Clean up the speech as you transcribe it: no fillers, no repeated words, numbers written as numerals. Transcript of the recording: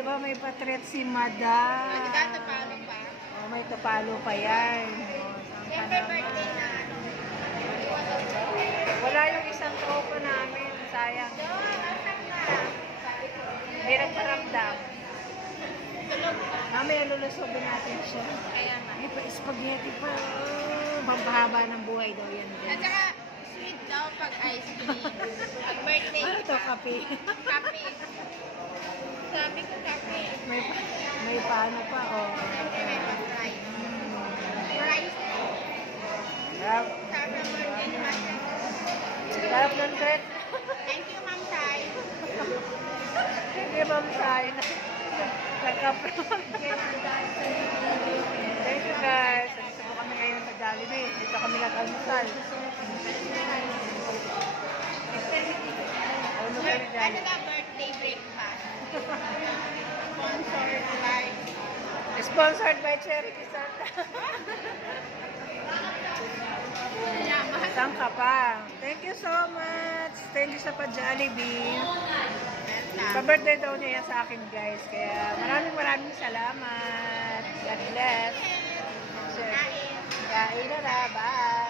di ba may patret si Madam? Nagtatapalo pa. Oh, may kapalo pa yan. Siyempre birthday na ano. Wala yung isang tropa namin. Sayang. Asan na? Hindi nagparamdam. Tulog. Mamaya lulusobin natin siya. Kaya nga. Ay, pa spaghetti pa. Pampahaba ng buhay daw yan. At saka, sweet daw pag ice cream. Pag birthday. Ano to, kape? Kape. Sabi ko kape. May paano pa, oh. Siyempre may pa-fries. Fries. Sarap. Sarap ng birthday ni Mother. Sarap ng treat. Thank you, Ma'am Sai. Hindi, Ma'am Sai. Nagka-proud. Thank you, guys. Dito po kami ngayon sa Jollibee. Dito kami nag-almusal. Almusal ni Ano Jollibee. na birthday breakfast? Sponsored by... Sponsored by Cherry Kisanta. Salamat. Saan ka pa? Thank you so much. Thank you sa pa-Jollibee. Pa-birthday daw niya yan sa akin, guys. Kaya maraming salamat. God bless. Kain. Kain na na. Bye.